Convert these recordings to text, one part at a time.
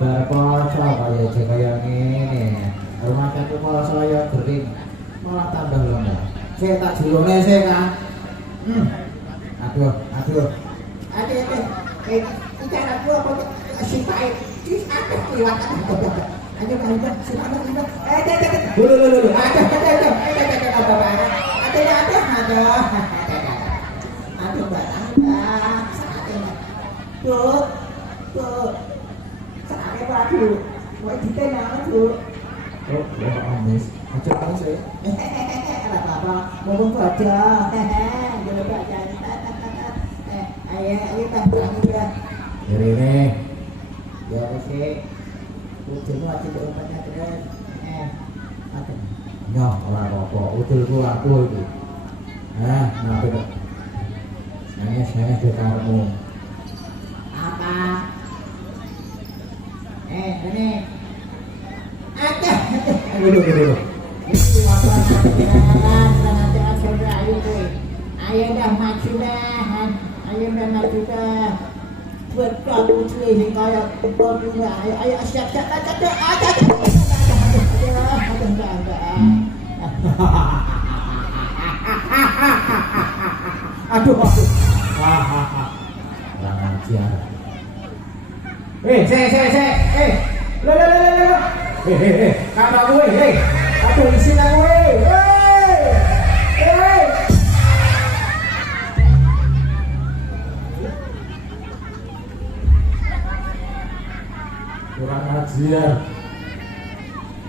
Berposo kaya kaya ngene. Rumah kanku poso ya gering. Malah tambah lemah. Saya tak julune sik kan. Aduh. Ikan aku apa sing pae. Wis akeh kliwatan. Ayo. Silakan. Lho. Aduh, Mbak. Tuh. Sakake waduh. Mau ditenang, Bu. Oh, ya amis. Aja kan sih. Enggak apa-apa. Ngomong aja. Jangan baca. Ayo tambah ya. Rene. Ya wis sik. Udulmu aja obatnya terus. Aduh. Nyoh ora apa-apa. Udulku aku iki. Napa kok? Nangis dekarmu. Apa? Ini. Aduh. Ini ayo dah maju dah. Buat kamu cuy sing kaya kepon ayo siap. Aduh. Kurang ajar. Lo. Kata gue, aduh isi nang gue. Kurang ajar.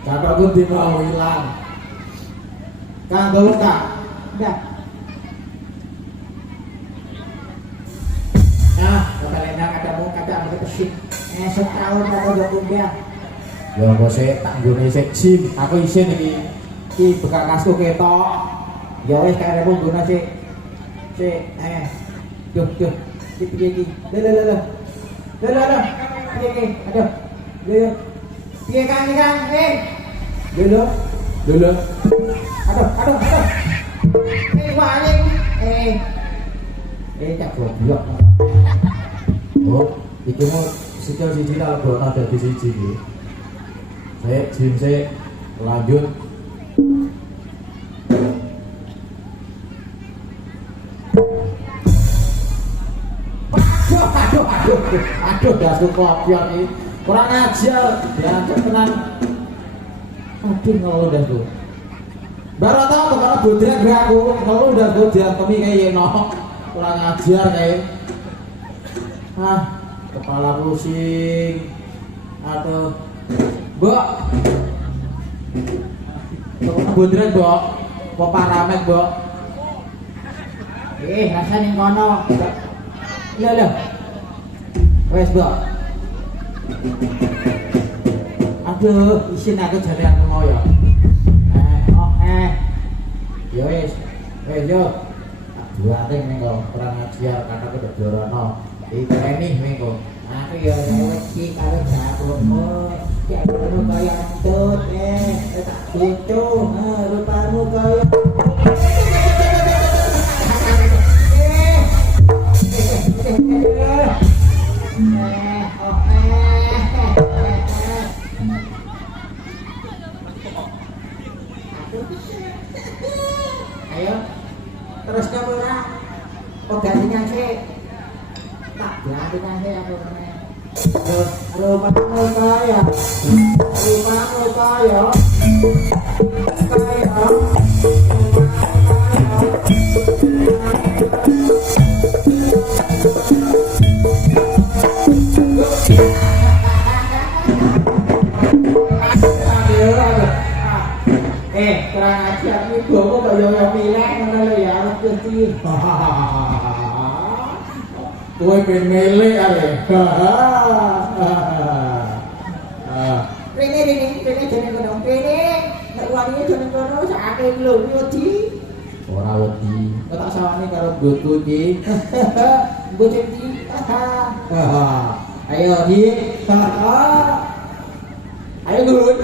Kata gue dimau hilang. Kang dulu tak? Enggak. Kata pesik. Setahun kata jokung dia. Ya mbok sik tak nggone sik jim. Aku isin iki bekakasku ketok. Ya wis karepmu nggone sik. Duh. Piye iki? Lho. Piye iki? Aduh. Lho. Piye Kang? Lho. Aduh. Wale. Cak goblok. Oh, iki mau sikil siji tak lebokno dadi siji iki. Jim sih lanjut. Aduh, dasku kopior ini kurang ajar, diancam tenan. Aduh, ngeluh dasku. Baru tau kemana bodrek gue aku, ngeluh dasku diantemi kayak Yeno. Kurang ajar kayak. Kepala pusing. Aduh, Mbok. Kemana bodrek, Mbok? Kok paramek, Mbok? Rasanya kono. Iya. Wes, Mbok. Aduh, isin aku jadi aku mau ya. Ya wes. Yo. Aduh, ate mengko kurang ajar kata kedorono. Iki mengko. Aku ya wedi karo jagomu. Ya kamu kaya entut tak butuh. Rupamu kaya ayo terus kamu orang pegasinya sih tak belantinya sih aku rupamu kaya kurang ajar nih bomo kok yo milih ngono lho ya Gusti. Kowe ben milih ae. Rene jeneng kono. Rene nek wani jeneng kono sakake lho wedi. Ora wedi. Kok tak sawani karo bojoku iki. Bojoku iki. Ayo di. Ayo Gun.